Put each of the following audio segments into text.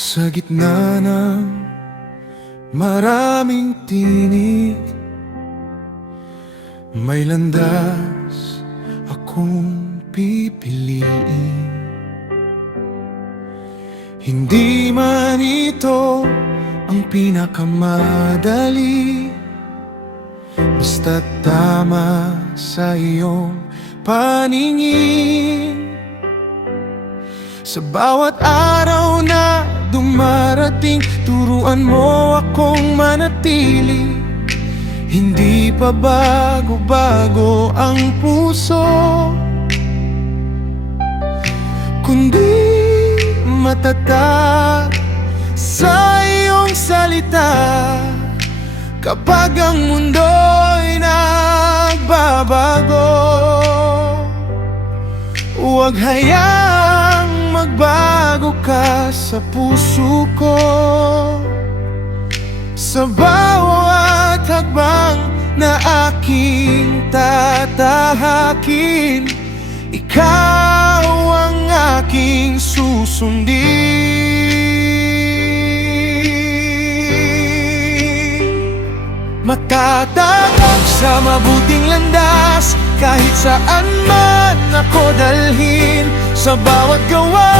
Sa gitna ng maraming tinig, may landas akong pipiliin. Hindi man ito ang pinakamadali, basta't tama sa iyong paningin. Sa bawat araw na dumarating, turuan mo akong manatili. Hindi pa bago-bago ang puso, kundi matatag sa iyong salita. Kapag ang mundo'y nagbabago, huwag hayaang magbago ka sa puso ko. Sa bawat hakbang na aking tatahakin, ikaw ang aking susundin. Matatagak sa mabuting landas, kahit saan man ako dalhin. Sa bawat gawa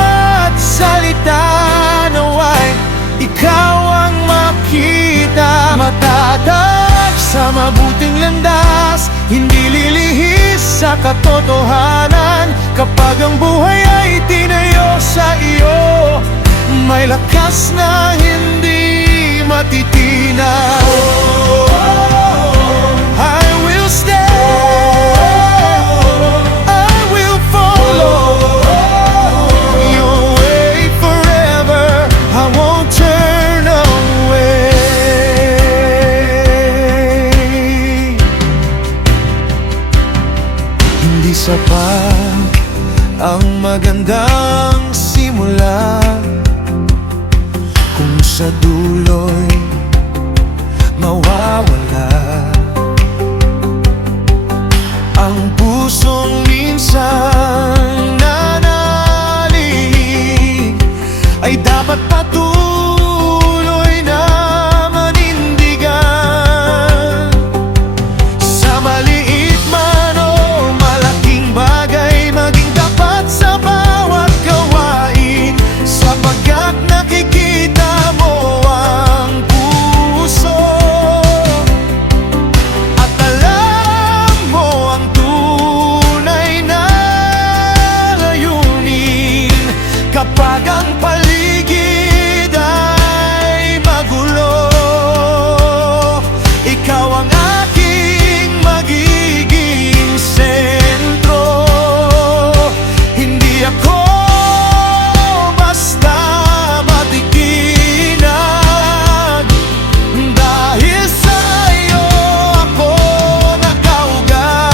at salita, naway ikaw ang makita. Matatag sa mabuting landas, hindi lilihis sa katotohanan. Kapag ang buhay ay tinayo sa iyo, may lakas na hindi matitinag. I will stay, I will follow your way forever. I won't turn away. Hindi sapat ang magandang simula kung sa dulo'y mawawala. Ang pusong minsan nanalig ay dapat patuloy na manindigan. Sa maliit man o malaking bagay, maging tapat sa bawat gawain, sapagkat nakikita mo ang puso at alam mo ang tunay na layunin. Kapag ang paligid ay magulo, ikaw ang aking magiging sentro. Hindi ako basta matikinag, dahil sa iyo ako nakaugat.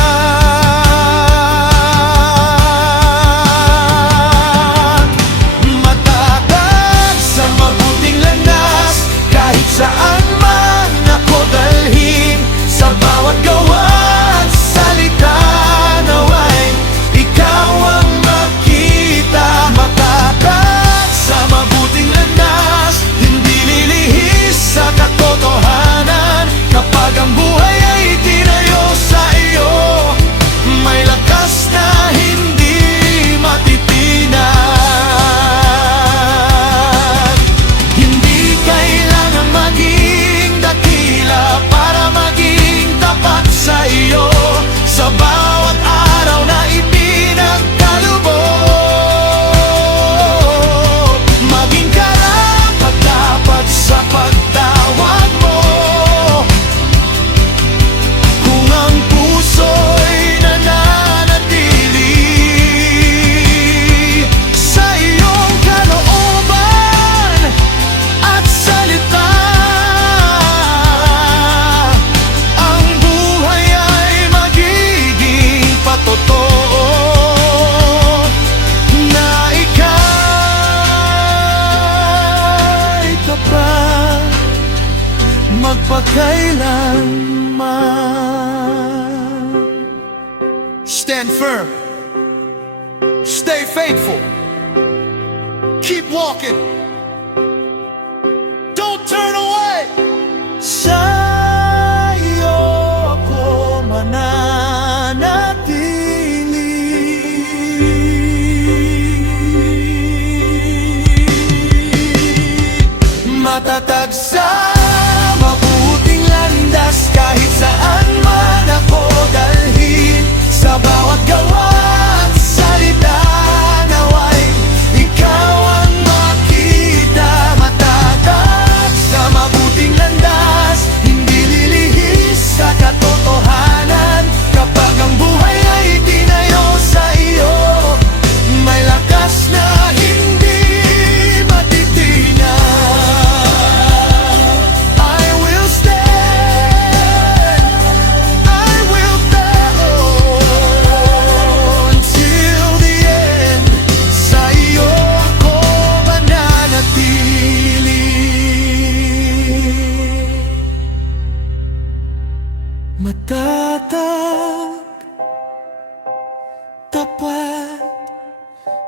Matatag sa mabuting landas, kahit saan man ako dalhin. Sa bawat gawa at salita, naway ikaw ang makita. Matatag sa mabuting landas, hindi lilihis sa katotohanan. Kapag ang buhay ay tinayo sa iyo, may lakas na hindi matitinag. Hindi kailangan maging dakila para maging tapat sa iyo. Sa bawat araw na ipinagkaloob, maging karapat-dapat sa pagtawag mo. Kung ang puso'y nananatili sa iyong kalooban at salita, ang buhay ay magiging patotoo na ika'y tapat magpakailanman. Stand firm, stay faithful, keep walking, matatag sa mabuting landas. Kahit saan man ako dalhin, sa bawat gawa at salita, naway ikaw ang makita. Matatag sa mabuting landas, hindi lilihis sa katotohanan. Kapag ang buhay ay tinayo sa iyo, may lakas na hindi matitinag. I will stand, I will battle until the end. Sa iyo ako mananatili. Matatag, tapat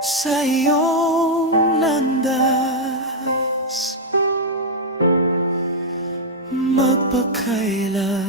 sa iyong landas, magpakailan.